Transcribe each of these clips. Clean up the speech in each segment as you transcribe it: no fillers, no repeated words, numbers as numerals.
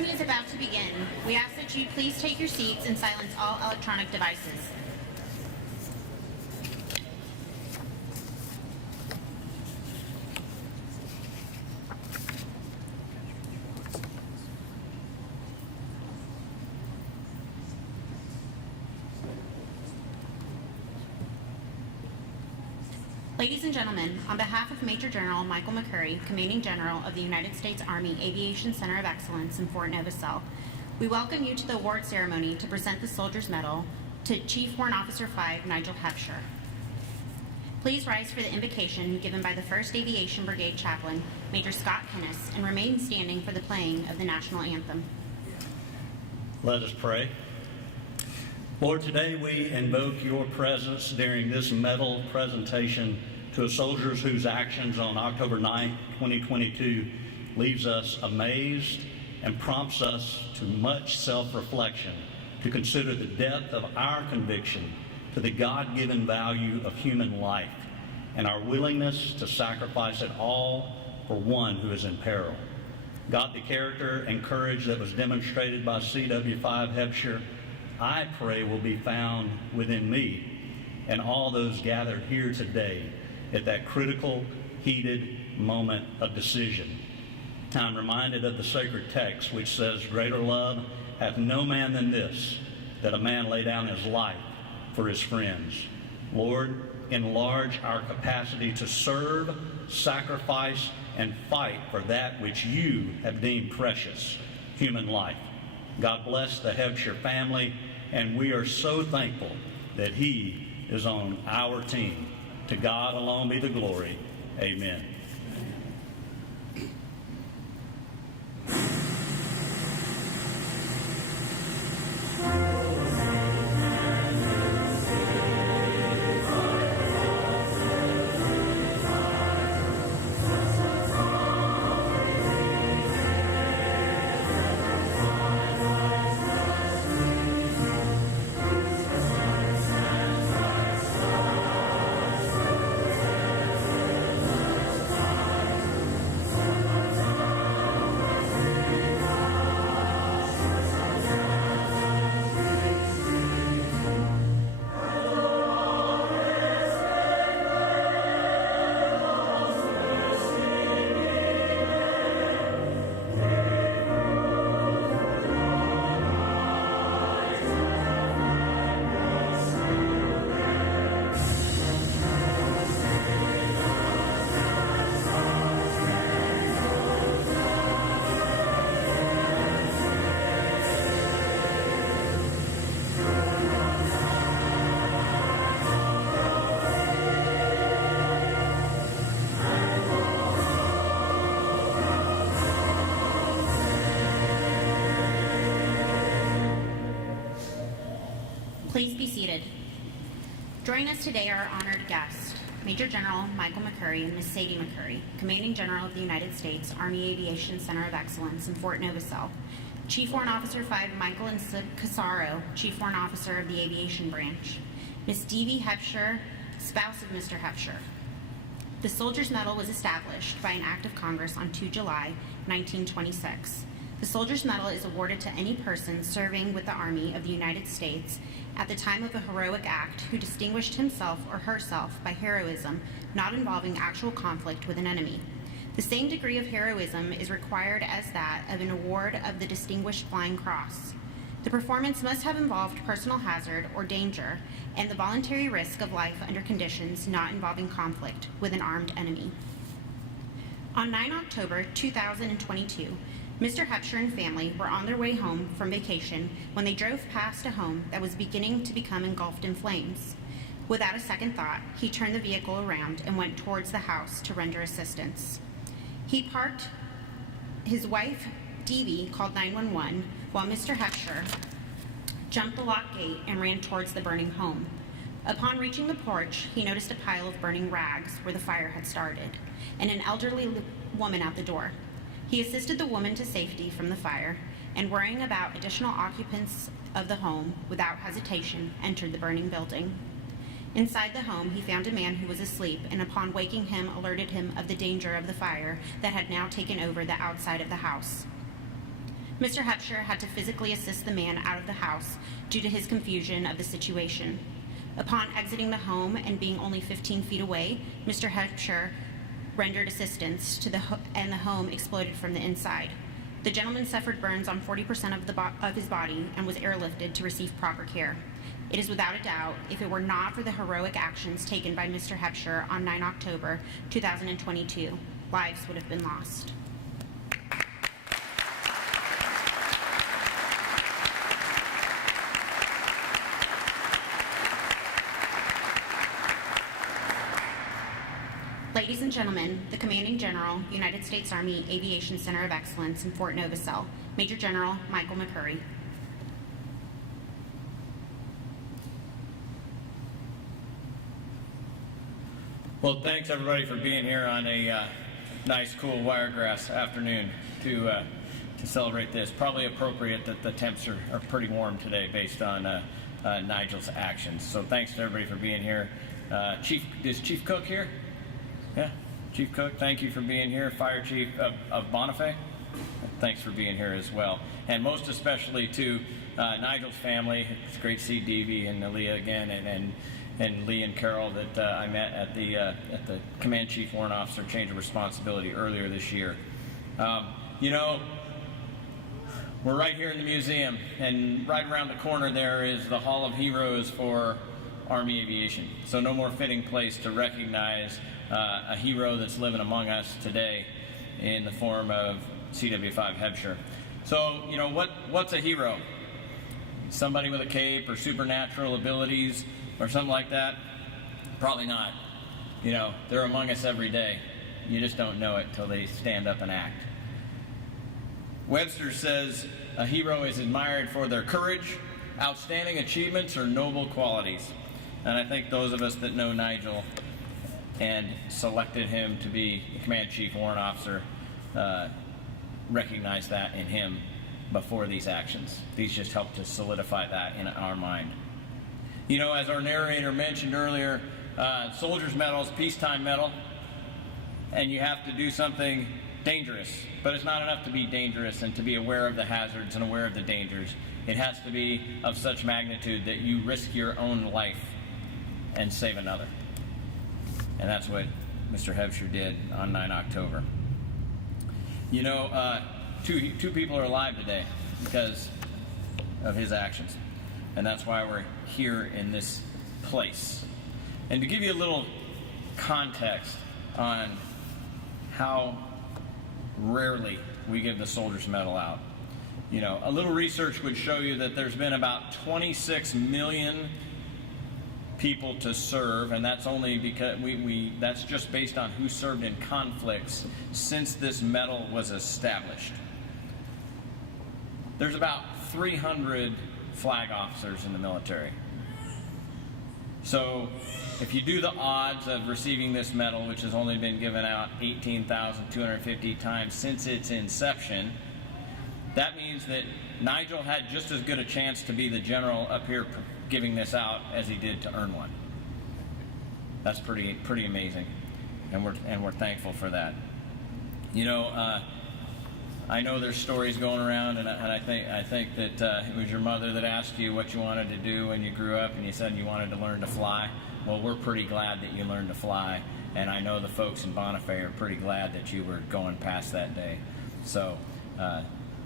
ceremony is about to begin. We ask that you please take your seats and silence all electronic devices. Ladies and gentlemen, on behalf of Major General Michael McCurry, Commanding General of the United States Army Aviation Center of Excellence in Fort Novosel, we welcome you to the award ceremony to present the Soldier's Medal to Chief Warrant Officer 5, Nigel Huebscher. Please rise for the invocation given by the 1st Aviation Brigade Chaplain, Major Scott Hennis, and remain standing for the playing of the National Anthem. Let us pray. Lord, today we invoke your presence during this medal presentation to soldiers whose actions on October 9, 2022 leaves us amazed and prompts us to much self-reflection to consider the depth of our conviction to the God-given value of human life and our willingness to sacrifice it all for one who is in peril. God, the character and courage that was demonstrated by CW5 Huebscher, I pray will be found within me and all those gathered here today at that critical, heated moment of decision. I'm reminded of the sacred text which says, "Greater love hath no man than this, that a man lay down his life for his friends." Lord, enlarge our capacity to serve, sacrifice, and fight for that which you have deemed precious, human life. God bless the Huebscher family, and we are so thankful that he is on our team. To God alone be the glory. Amen. Please be seated. Joining us today are our honored guests, Major General Michael McCurry and Ms. Sadie McCurry, Commanding General of the United States Army Aviation Center of Excellence in Fort Novosel, Chief Warrant Officer 5 Michael and Casaro, Chief Warrant Officer of the Aviation Branch, Ms. Dee Huebscher, spouse of Mr. Huebscher. The Soldier's Medal was established by an act of Congress on 2 July 1926. The Soldier's Medal is awarded to any person serving with the Army of the United States at the time of a heroic act who distinguished himself or herself by heroism not involving actual conflict with an enemy. The same degree of heroism is required as that of an award of the Distinguished Flying Cross. The performance must have involved personal hazard or danger and the voluntary risk of life under conditions not involving conflict with an armed enemy. On 9 October 2022, Mr. Huebscher and family were on their way home from vacation when they drove past a home that was beginning to become engulfed in flames. Without a second thought, he turned the vehicle around and went towards the house to render assistance. He parked. His wife, Dee, called 911 while Mr. Huebscher jumped the locked gate and ran towards the burning home. Upon reaching the porch, he noticed a pile of burning rags where the fire had started and an elderly woman at the door. He assisted the woman to safety from the fire and, worrying about additional occupants of the home, without hesitation, entered the burning building. Inside the home, he found a man who was asleep and, upon waking him, alerted him of the danger of the fire that had now taken over the outside of the house. Mr. Huebscher had to physically assist the man out of the house due to his confusion of the situation. Upon exiting the home and being only 15 feet away, Mr. Huebscher rendered assistance to and the home exploded from the inside. The gentleman suffered burns on 40% of his body and was airlifted to receive proper care. It is without a doubt, if it were not for the heroic actions taken by Mr. Huebscher on 9 October 2022, lives would have been lost. Ladies and gentlemen, the Commanding General, United States Army Aviation Center of Excellence in Fort Novosel, Major General Michael McCurry. Well, thanks everybody for being here on a nice, cool Wiregrass afternoon to celebrate this. Probably appropriate that the temps are pretty warm today based on Nigel's actions. So thanks to everybody for being here. Is Chief Cook here? Yeah, Chief Cook, thank you for being here. Fire Chief of Bonifay, thanks for being here as well. And most especially to Nigel's family. It's great to see Devi and Aaliyah again, and Lee and Carol that I met at the Command Chief Warrant Officer Change of Responsibility earlier this year. You know, we're right here in the museum, and right around the corner there is the Hall of Heroes for Army Aviation. So no more fitting place to recognize a hero that's living among us today in the form of CW5 Huebscher. So, you know, what's a hero? Somebody with a cape or supernatural abilities or something like that? Probably not. You know, they're among us every day. You just don't know it till they stand up and act. Webster says a hero is admired for their courage, outstanding achievements, or noble qualities. And I think those of us that know Nigel and selected him to be the Command Chief Warrant Officer recognize that in him before these actions. These just help to solidify that in our mind. You know, as our narrator mentioned earlier, Soldier's Medal is peacetime medal, and you have to do something dangerous. But it's not enough to be dangerous and to be aware of the hazards and aware of the dangers. It has to be of such magnitude that you risk your own life and save another. And that's what Mr. Huebscher did on 9 October. You know, two people are alive today because of his actions. And that's why we're here in this place. And to give you a little context on how rarely we give the Soldier's Medal out. You know, a little research would show you that there's been about 26 million people to serve, and that's only because that's just based on who served in conflicts since this medal was established. There's about 300 flag officers in the military. So if you do the odds of receiving this medal, which has only been given out 18,250 times since its inception, that means that Nigel had just as good a chance to be the general up here giving this out as he did to earn one. That's pretty amazing, and we're thankful for that. You know, I know there's stories going around, and I think that it was your mother that asked you what you wanted to do when you grew up, and you said you wanted to learn to fly. Well, we're pretty glad that you learned to fly, and I know the folks in Bonifay are pretty glad that you were going past that day. So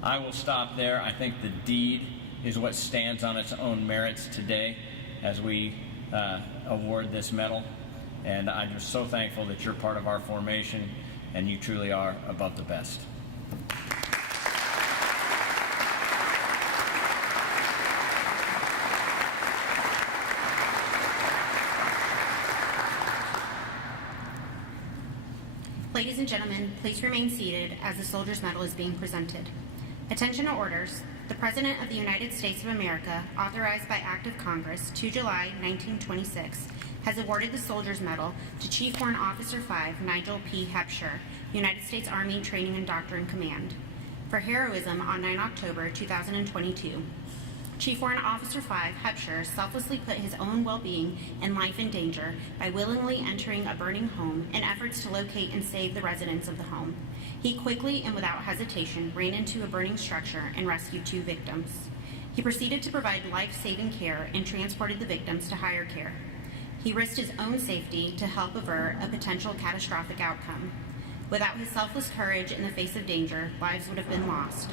I will stop there. I think the deed is what stands on its own merits today as we award this medal. And I'm just so thankful that you're part of our formation, and you truly are above the best. Ladies and gentlemen, please remain seated as the Soldier's Medal is being presented. Attention to orders. The President of the United States of America, authorized by Act of Congress 2 July 1926, has awarded the Soldier's Medal to Chief Warrant Officer 5 Nigel P. Huebscher, United States Army Training and Doctrine Command, for heroism on 9 October 2022. Chief Warrant Officer 5 Huebscher selflessly put his own well-being and life in danger by willingly entering a burning home in efforts to locate and save the residents of the home. He quickly and without hesitation ran into a burning structure and rescued 2 victims. He proceeded to provide life-saving care and transported the victims to higher care. He risked his own safety to help avert a potential catastrophic outcome. Without his selfless courage in the face of danger, lives would have been lost.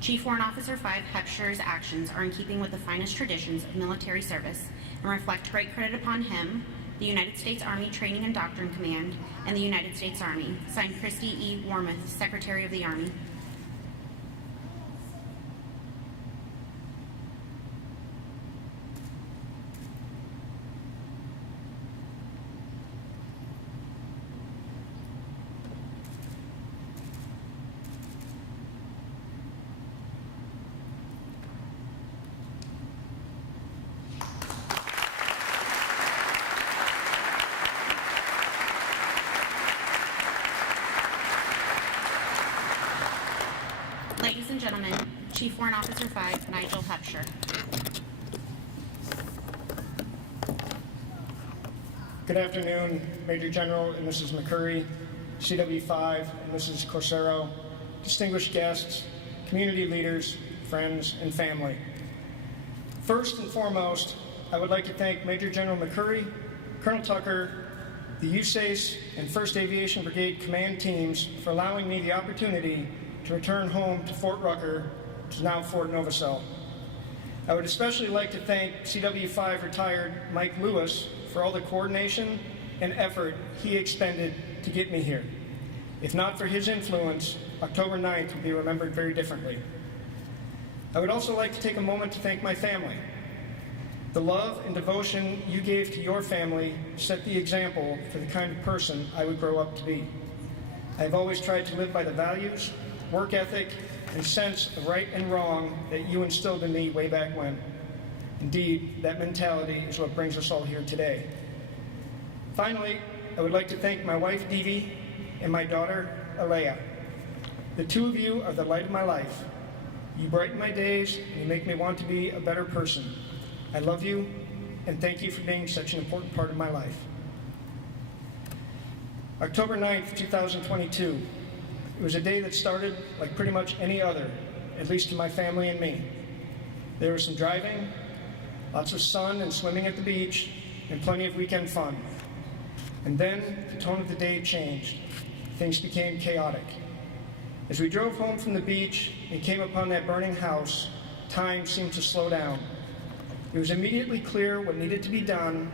Chief Warrant Officer 5 Huebscher's actions are in keeping with the finest traditions of military service and reflect great credit upon him, the United States Army Training and Doctrine Command, and the United States Army. Signed, Christy E. Wormuth, Secretary of the Army. Ladies and gentlemen, Chief Warrant Officer 5 Nigel Huebscher. Good afternoon, Major General and Mrs. McCurry, CW5 and Mrs. Corsero, distinguished guests, community leaders, friends, and family. First and foremost, I would like to thank Major General McCurry, Colonel Tucker, the USACE and 1st Aviation Brigade command teams for allowing me the opportunity to return home to Fort Rucker, which is now Fort Novosel. I would especially like to thank CW5 retired Mike Lewis for all the coordination and effort he expended to get me here. If not for his influence, October 9th will be remembered very differently. I would also like to take a moment to thank my family. The love and devotion you gave to your family set the example for the kind of person I would grow up to be. I have always tried to live by the values, work ethic, and sense of right and wrong that you instilled in me way back when. Indeed, that mentality is what brings us all here today. Finally, I would like to thank my wife, Dee Dee, and my daughter, Alea. The 2 of you are the light of my life. You brighten my days, and you make me want to be a better person. I love you, and thank you for being such an important part of my life. October 9th, 2022. It was a day that started like pretty much any other, at least to my family and me. There was some driving, lots of sun and swimming at the beach, and plenty of weekend fun. And then the tone of the day changed. Things became chaotic. As we drove home from the beach and came upon that burning house, time seemed to slow down. It was immediately clear what needed to be done,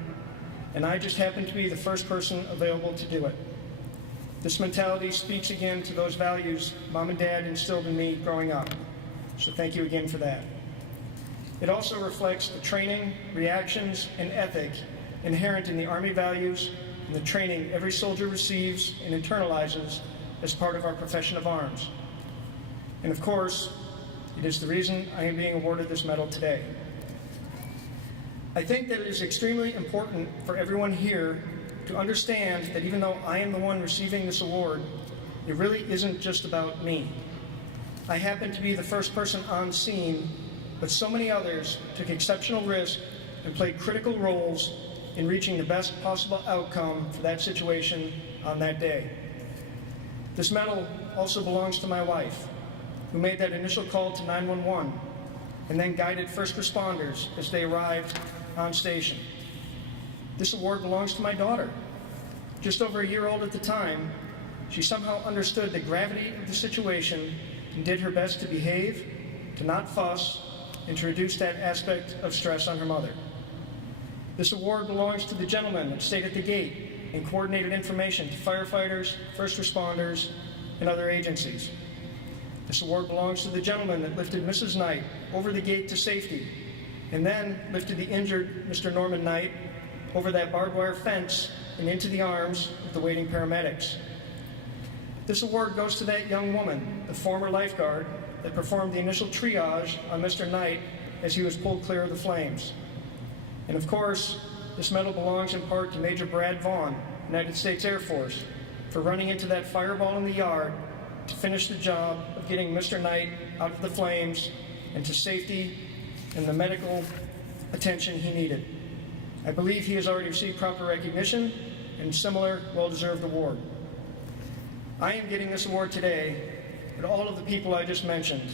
and I just happened to be the first person available to do it. This mentality speaks again to those values Mom and Dad instilled in me growing up, so thank you again for that. It also reflects the training, reactions, and ethic inherent in the Army values and the training every soldier receives and internalizes as part of our profession of arms. And of course, it is the reason I am being awarded this medal today. I think that it is extremely important for everyone here to understand that even though I am the one receiving this award, it really isn't just about me. I happen to be the first person on scene, but so many others took exceptional risk and played critical roles in reaching the best possible outcome for that situation on that day. This medal also belongs to my wife, who made that initial call to 911 and then guided first responders as they arrived on station. This award belongs to my daughter. Just over a year old at the time, she somehow understood the gravity of the situation and did her best to behave, to not fuss, and to reduce that aspect of stress on her mother. This award belongs to the gentleman that stayed at the gate and coordinated information to firefighters, first responders, and other agencies. This award belongs to the gentleman that lifted Mrs. Knight over the gate to safety and then lifted the injured Mr. Norman Knight over that barbed wire fence and into the arms of the waiting paramedics. This award goes to that young woman, the former lifeguard, that performed the initial triage on Mr. Knight as he was pulled clear of the flames. And of course, this medal belongs in part to Major Brad Vaughn, United States Air Force, for running into that fireball in the yard to finish the job of getting Mr. Knight out of the flames and to safety and the medical attention he needed. I believe he has already received proper recognition and similar well-deserved award. I am getting this award today, but all of the people I just mentioned,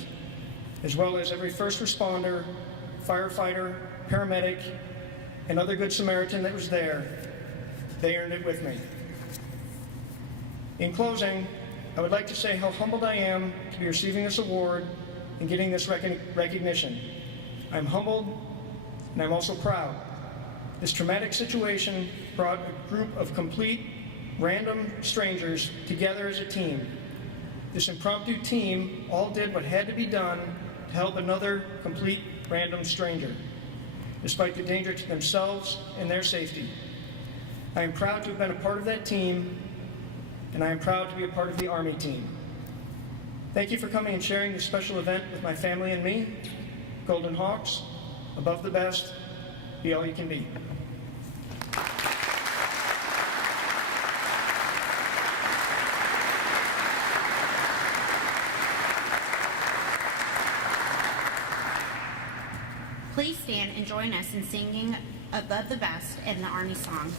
as well as every first responder, firefighter, paramedic, and other Good Samaritan that was there, they earned it with me. In closing, I would like to say how humbled I am to be receiving this award and getting this recognition. I'm humbled, and I'm also proud. This traumatic situation brought a group of complete, random strangers together as a team. This impromptu team all did what had to be done to help another complete, random stranger, despite the danger to themselves and their safety. I am proud to have been a part of that team, and I am proud to be a part of the Army team. Thank you for coming and sharing this special event with my family and me. Golden Hawks, above the best, be all you can be. Please stand and join us in singing Above the Best and the Army song.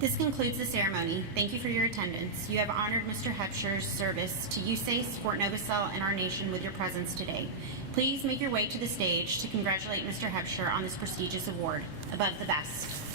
This concludes the ceremony. Thank you for your attendance. You have honored Mr. Huebscher's service to USACE, Fort Novosel, and our nation with your presence today. Please make your way to the stage to congratulate Mr. Huebscher on this prestigious award. Above the Best.